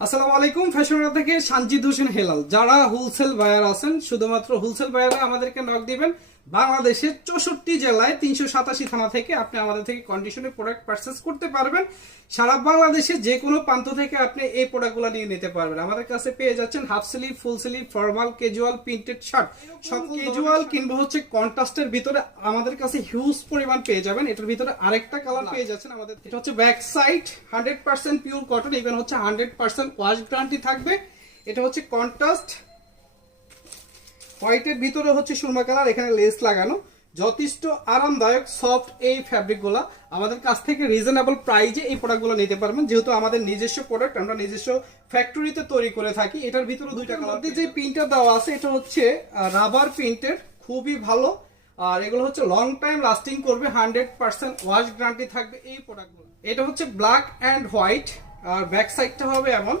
আসসালামু আলাইকুম। ফ্যাশনরা থেকে সানজিদ হোসেন হেলাল। যারা হোলসেল বায়ার আছেন, শুধুমাত্র হোলসেল বায়াররা আমাদেরকে নক দিবেন। বাংলাদেশের 64 জেলায় 387 থানা থেকে আপনি আমাদের থেকে কন্ডিশনে প্রোডাক্ট পারচেস করতে পারবেন। সারা বাংলাদেশে যে কোনো প্রান্ত থেকে আপনি এই প্রোডাক্টগুলো নিয়ে নিতে পারবেন। আমাদের কাছে পেয়ে যাচ্ছেন half sleeve, full sleeve, formal, casual, printed shirt. সব ক্যাজুয়াল কিংবা হচ্ছে কন্ট্রাস্টের ভিতরে আমাদের কাছে হিউজ পরিমাণ পেয়ে যাবেন। এটার ভিতরে আরেকটা কালার পেয়ে যাচ্ছেন আমাদের। এটা হচ্ছে back side 100% pure cotton, even হচ্ছে 100% ওয়াশ গ্যারান্টি থাকবে। এটা হচ্ছে কন্ট্রাস্ট হোয়াইটের ভিতরে হচ্ছে সুরমা কালার, এখানে লেস লাগানো। যথেষ্ট আরামদায়ক সফট এই ফ্যাব্রিকগুলো আমাদের কাছ থেকে রিজনেবল প্রাইজে এই প্রোডাক্টগুলো নিতে পারবেন। যেহেতু আমাদের নিজস্ব প্রোডাক্ট, আমরা নিজস্ব ফ্যাক্টরিতে তৈরি করে থাকি। এটার ভিতরে দুইটা কালার যে প্রিন্টার দেওয়া আছে, এটা হচ্ছে রাবার প্রিন্টের, খুবই ভালো। আর এগুলো হচ্ছে লং টাইম লাস্টিং করবে, 100% ওয়াশ গ্যারান্টি থাকবে এই প্রোডাক্টগুলো। এটা হচ্ছে ব্ল্যাক অ্যান্ড হোয়াইট, আর ব্যাক সাইডটা হবে এমন।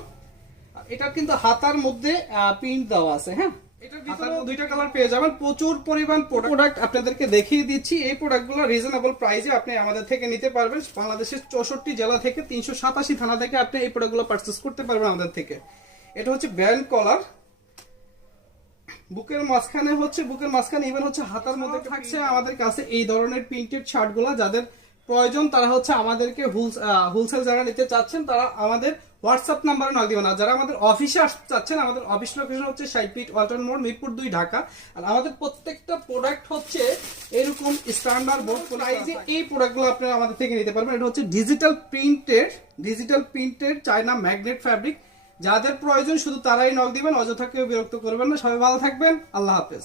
এটা কিন্তু হাতার মধ্যে প্রিন্ট দেওয়া আছে। হ্যাঁ, এটার ভিতরে দুইটা কালার পেয়ে যাবেন। প্রচুর পরিমাণ প্রোডাক্ট আপনাদেরকে দেখিয়ে দিচ্ছি। এই প্রোডাক্টগুলো রিজনেবল প্রাইসে আপনি আমাদের থেকে নিতে পারবেন। বাংলাদেশের 64 জেলা থেকে 387 থানা থেকে আপনি এই প্রোডাক্টগুলো পারচেস করতে পারবেন আমাদের থেকে। এটা হচ্ছে ব্যান্ড কলার, বুকের মাঝখানে ইভেন হচ্ছে হাতার মধ্যে থাকছে আমাদের কাছে এই ধরনের প্রিন্টেড শার্টগুলো। যাদের প্রয়োজন তারা হচ্ছে আমাদেরকে হোলসেল যারা নিতে চাচ্ছেন তারা আমাদের হোয়াটসঅ্যাপ নাম্বারে নক দিবেন। আর যারা আমাদের অফিসে আসতে চাচ্ছেন, আমাদের অফিস লোকেশন হচ্ছে 60 ফিট ওয়ালটন মোড়, মিরপুর 2, ঢাকা। আর আমাদের প্রত্যেকটা প্রোডাক্ট হচ্ছে এরকম স্ট্যান্ডার্ড বোর্ড প্রাইজে এই প্রোডাক্টগুলো আপনারা আমাদের থেকে নিতে পারবেন। এটা হচ্ছে digital printed China magnet fabric. যাদের প্রয়োজন শুধু তারাই নক দিবেন, অযথা কেউ বিরক্ত করবেন না। সবাই ভালো থাকবেন, আল্লাহ হাফেজ।